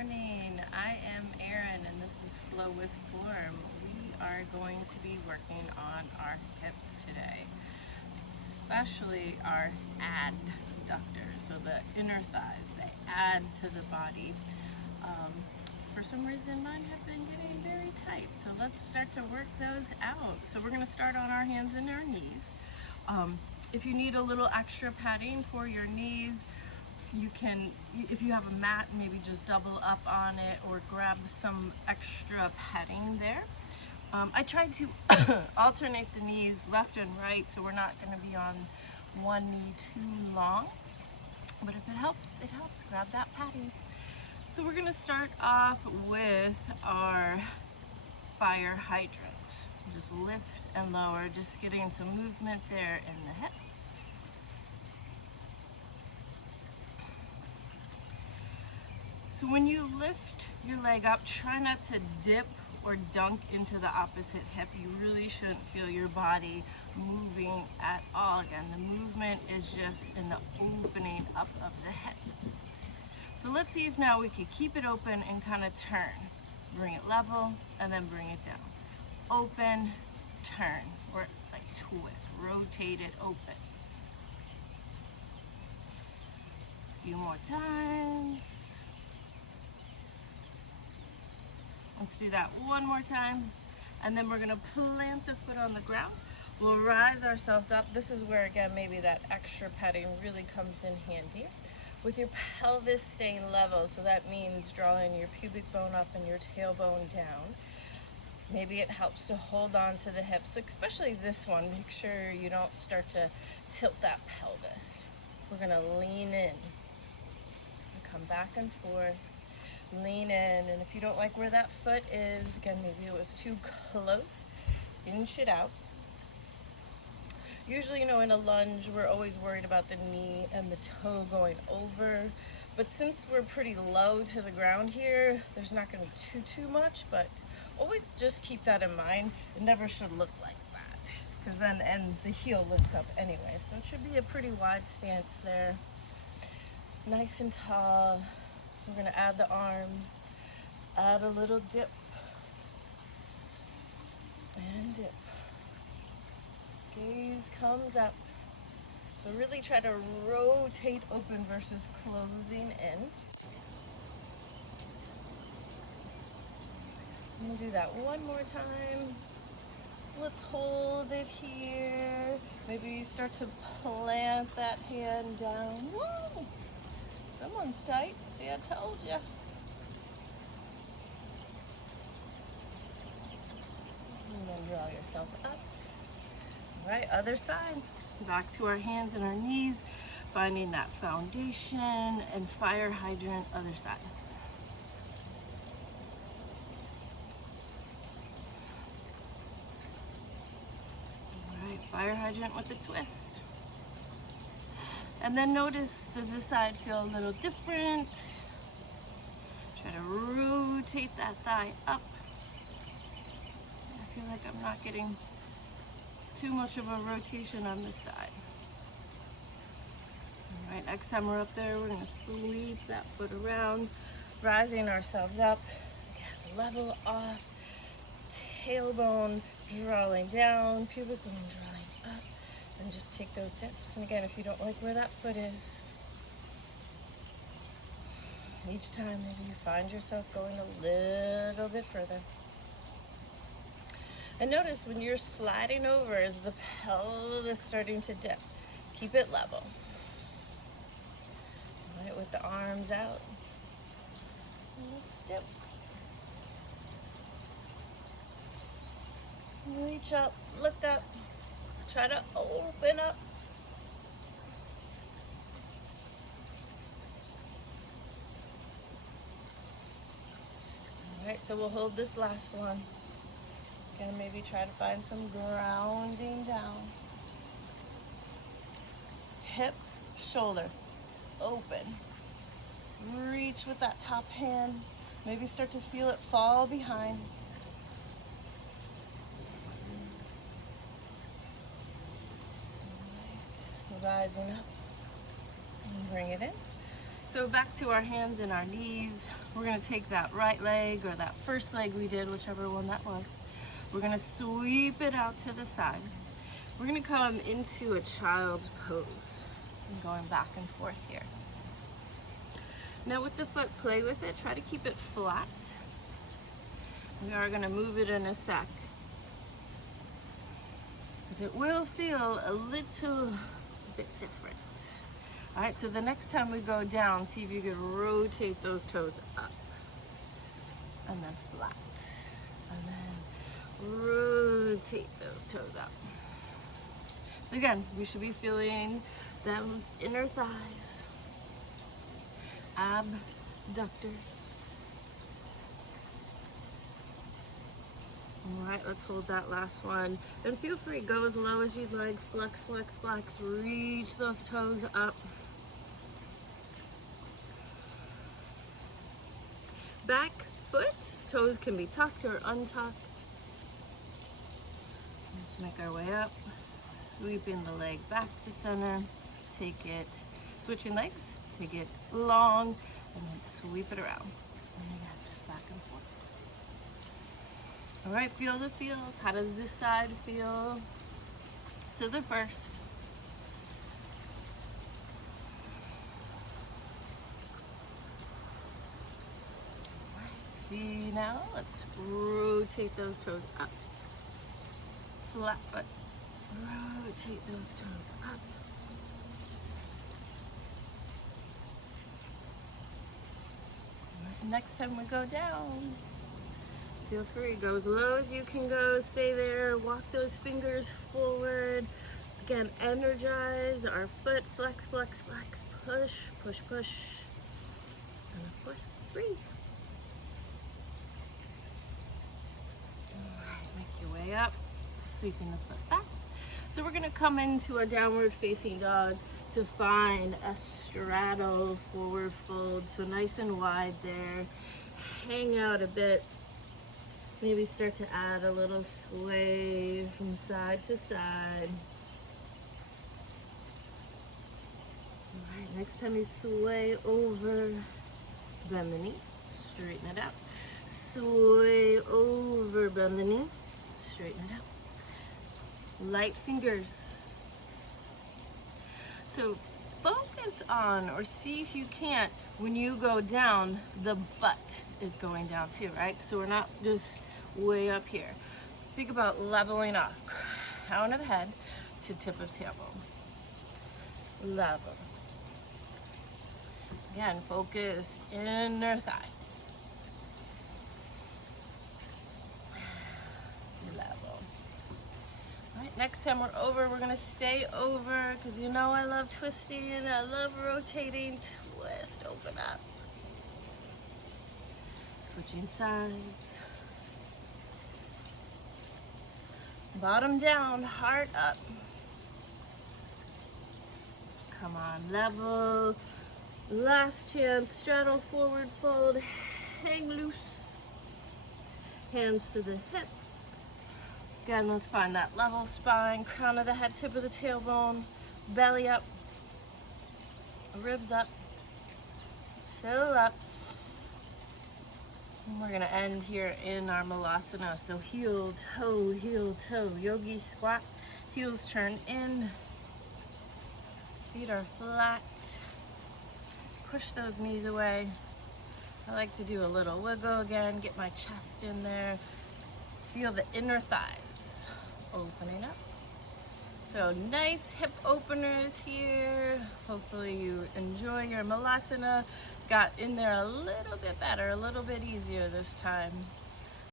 morning. I am Erin and this is Flow with Form. We are going to be working on our hips today, especially our adductors, so the inner thighs. They add to the body. For some reason mine have been getting very tight, so let's start to work those out. So we're going to start on our hands and our knees. If you need a little extra padding for your knees, you can, if you have a mat, maybe just double up on it or grab some extra padding there. I tried to alternate the knees left and right, so we're not going to be on one knee too long. But if it helps, it helps. Grab that padding. So we're going to start off with our fire hydrant. Just lift and lower, just getting some movement there in the hip. So when you lift your leg up, try not to dip or dunk into the opposite hip. You really shouldn't feel your body moving at all. Again, the movement is just in the opening up of the hips. So let's see if now we could keep it open and kind of turn. Bring it level and then bring it down. Open, turn, or like twist, rotate it open. A few more times. Let's do that one more time. And then we're gonna plant the foot on the ground. We'll rise ourselves up. This is where, again, maybe that extra padding really comes in handy. With your pelvis staying level, so that means drawing your pubic bone up and your tailbone down. Maybe it helps to hold on to the hips, especially this one. Make sure you don't start to tilt that pelvis. We're gonna lean in, come back and forth, lean in, and if you don't like where that foot is, again, maybe it was too close, inch it out. Usually, in a lunge, we're always worried about the knee and the toe going over, but since we're pretty low to the ground here, there's not gonna be too much, but always just keep that in mind. It never should look like that, because then the heel lifts up anyway. So it should be a pretty wide stance there. Nice and tall. We're gonna add the arms, add a little dip, and dip. Gaze comes up. So really try to rotate open versus closing in. We'll do that one more time. Let's hold it here. Maybe you start to plant that hand down. Whoa! Someone's tight. See, I told you. And then draw yourself up. All right, other side. Back to our hands and our knees, finding that foundation and fire hydrant, other side. Fire hydrant with a twist. And then notice, does this side feel a little different? Try to rotate that thigh up. I feel like I'm not getting too much of a rotation on this side. All right, next time we're up there, we're gonna sweep that foot around, rising ourselves up. Again, level off, tailbone drawing down, pubic bone drawing up, and just take those dips. And again, if you don't like where that foot is, each time maybe you find yourself going a little bit further. And notice when you're sliding over, is the pelvis starting to dip? Keep it level. All right, with the arms out. Let's dip. Reach up, look up, try to open up. All right, so we'll hold this last one. Again, maybe try to find some grounding down. Hip, shoulder, open. Reach with that top hand. Maybe start to feel it fall behind. Rising up and bring it in. So back to our hands and our knees. We're gonna take that right leg or that first leg we did, whichever one that was. We're gonna sweep it out to the side. We're gonna come into a child's pose. I'm going back and forth here. Now with the foot, play with it. Try to keep it flat. We are gonna move it in a sec, because it will feel a little bit different. All right, so the next time we go down, see if you can rotate those toes up and then flat, and then rotate those toes up. Again, we should be feeling those inner thighs, abductors. All right, let's hold that last one. And feel free, go as low as you'd like. Flex, flex, flex. Reach those toes up. Back foot, toes can be tucked or untucked. Let's make our way up. Sweeping the leg back to center. Take it, switching legs, take it long, and then sweep it around. And again, just back and forth. All right, feel the feels. How does this side feel to the first? All right, see now, let's rotate those toes up. Flat foot. Rotate those toes up. Right, next time we go down, feel free, go as low as you can go, stay there, walk those fingers forward. Again, energize our foot, flex, flex, flex, push, push, push, and of course, breathe. All right, make your way up, sweeping the foot back. So we're gonna come into a downward facing dog to find a straddle forward fold. So nice and wide there. Hang out a bit. Maybe start to add a little sway from side to side. All right, next time you sway over, bend the knee, straighten it out. Sway over, bend the knee, straighten it out. Light fingers. So focus on, or see if you can't, when you go down, the butt is going down too, right? So we're not just way up here. Think about leveling off. Crown of the head to tip of tailbone. Level. Again, focus inner thigh. Next time we're over, we're gonna stay over, because you know I love twisting and I love rotating. Twist, open up. Switching sides. Bottom down, heart up. Come on, level. Last chance, straddle forward fold, hang loose. Hands to the hips. Again, let's find that level spine, crown of the head, tip of the tailbone, belly up, ribs up, fill up. And we're gonna end here in our Malasana. So heel, toe, Yogi Squat, heels turn in, feet are flat, push those knees away. I like to do a little wiggle again, get my chest in there, feel the inner thighs opening up. So nice hip openers here. Hopefully you enjoy your Malasana. Got in there a little bit better, a little bit easier this time.